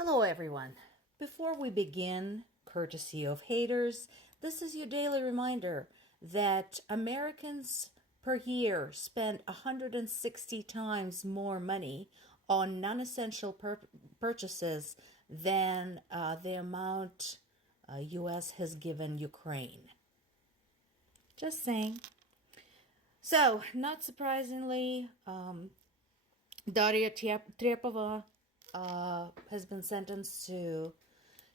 Hello, everyone. Before we begin, courtesy of haters, this is your daily reminder that Americans per year spend 160 times more money on non essential purchases than the amount US has given Ukraine. Just saying. So, not surprisingly, Daria Trepova has been sentenced to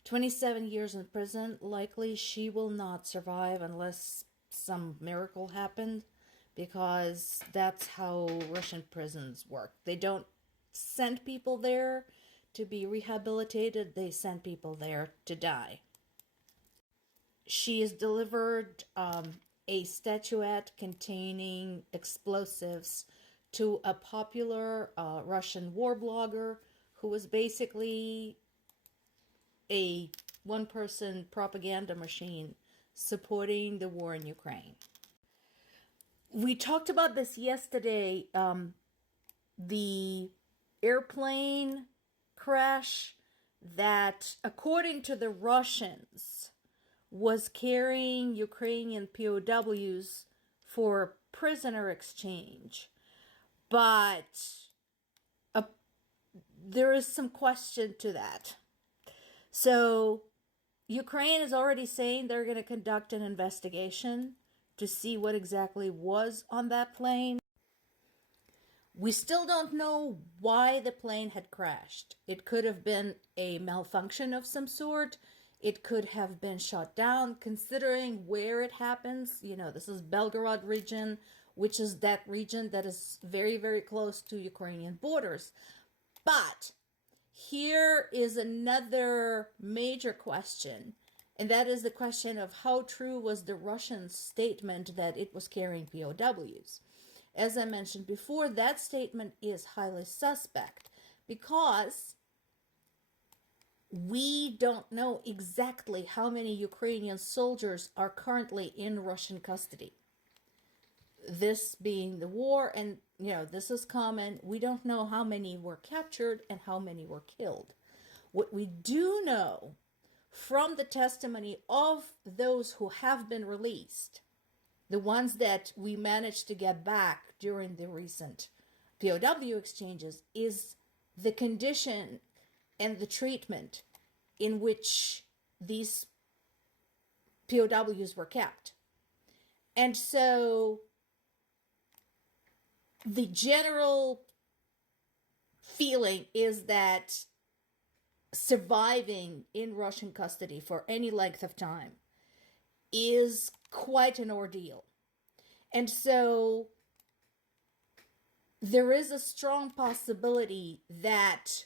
27 years in prison. Likely she will not survive unless some miracle happened, because that's how Russian prisons work. They don't send people there to be rehabilitated, they send people there to die. She is delivered a statuette containing explosives to a popular Russian war blogger who was basically a one-person propaganda machine supporting the war in Ukraine. We talked about this yesterday, the airplane crash that, according to the Russians, was carrying Ukrainian POWs for prisoner exchange. But there is some question to that. So Ukraine is already saying they're going to conduct an investigation to see what exactly was on that plane. We still don't know why the plane had crashed. It could have been a malfunction of some sort. It could have been shot down, considering where it happens. You know, this is Belgorod region, which is that region that is very, very close to Ukrainian borders. But here is another major question, and that is the question of how true was the Russian statement that it was carrying POWs. As I mentioned before, that statement is highly suspect because we don't know exactly how many Ukrainian soldiers are currently in Russian custody. This being the war, and this is common, we don't know how many were captured and how many were killed. What we do know from the testimony of those who have been released, the ones that we managed to get back during the recent POW exchanges, is the condition and the treatment in which these POWs were kept. And so the general feeling is that surviving in Russian custody for any length of time is quite an ordeal. And so there is a strong possibility that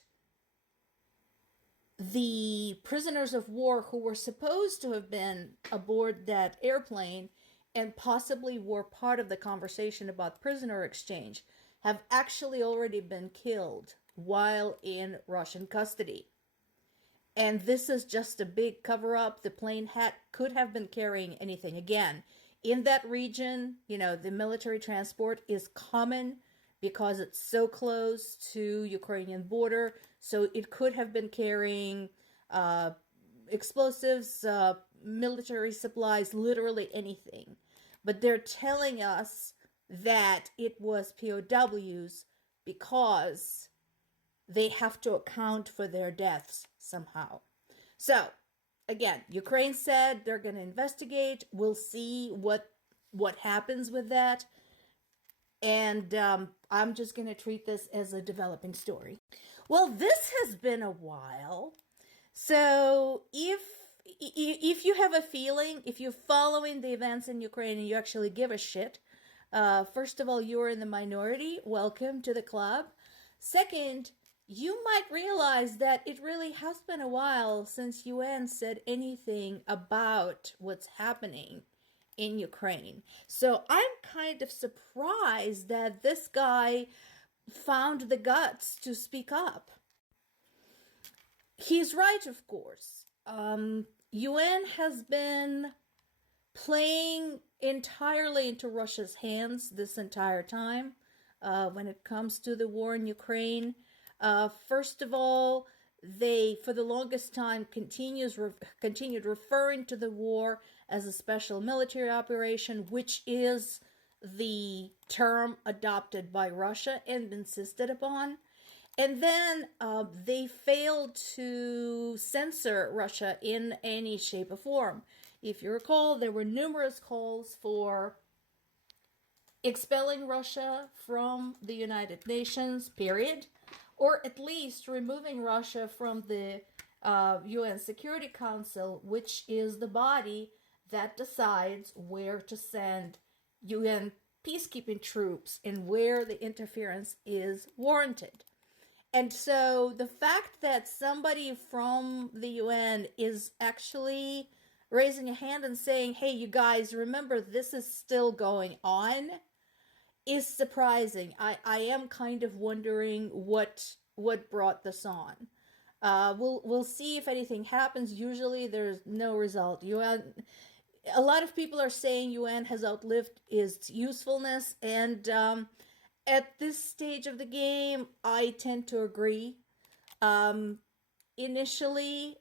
the prisoners of war who were supposed to have been aboard that airplane and possibly were part of the conversation about prisoner exchange have actually already been killed while in Russian custody. And this is just a big cover-up. The plane could have been carrying anything. Again, in that region, the military transport is common because it's so close to Ukrainian border. So it could have been carrying explosives, military supplies, literally anything. But they're telling us that it was POWs because they have to account for their deaths somehow. So, again, Ukraine said they're going to investigate. We'll see what happens with that. And I'm just going to treat this as a developing story. Well, this has been a while. So if you have a feeling, if you're following the events in Ukraine and you actually give a shit, first of all, you're in the minority. Welcome to the club. Second, you might realize that it really has been a while since UN said anything about what's happening in Ukraine. So I'm kind of surprised that this guy found the guts to speak up. He's right, of course. UN has been playing entirely into Russia's hands this entire time when it comes to the war in Ukraine. First of all, they, for the longest time, continued referring to the war as a special military operation, which is the term adopted by Russia and insisted upon. And then they failed to censor Russia in any shape or form. If you recall, there were numerous calls for expelling Russia from the United Nations, period, or at least removing Russia from the UN Security Council, which is the body that decides where to send UN peacekeeping troops and where the interference is warranted. And so the fact that somebody from the UN is actually raising a hand and saying, hey, you guys, remember this is still going on, is surprising. I am kind of wondering what brought this on. We'll see if anything happens. Usually there's no result. A lot of people are saying UN has outlived its usefulness, and at this stage of the game, I tend to agree. Initially,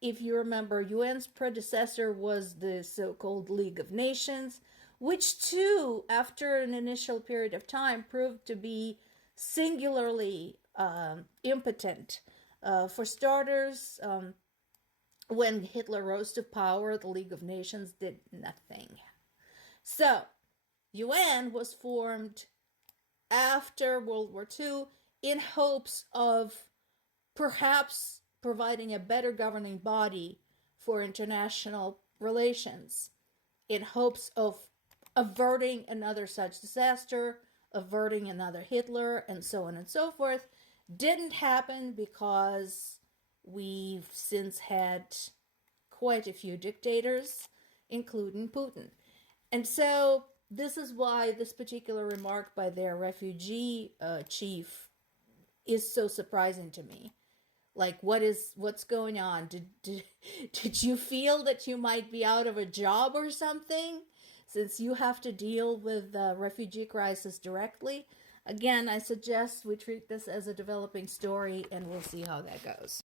if you remember, UN's predecessor was the so-called League of Nations, which too, after an initial period of time, proved to be singularly impotent. For starters, when Hitler rose to power, the League of Nations did nothing. So, UN was formed after World War II in hopes of perhaps providing a better governing body for international relations, in hopes of averting another such disaster, averting another Hitler, and so on and so forth. Didn't happen because we've since had quite a few dictators, including Putin. And so this is why this particular remark by their refugee chief is so surprising to me. Like, what's going on? Did you feel that you might be out of a job or something, since you have to deal with the refugee crisis directly? Again, I suggest we treat this as a developing story, and we'll see how that goes.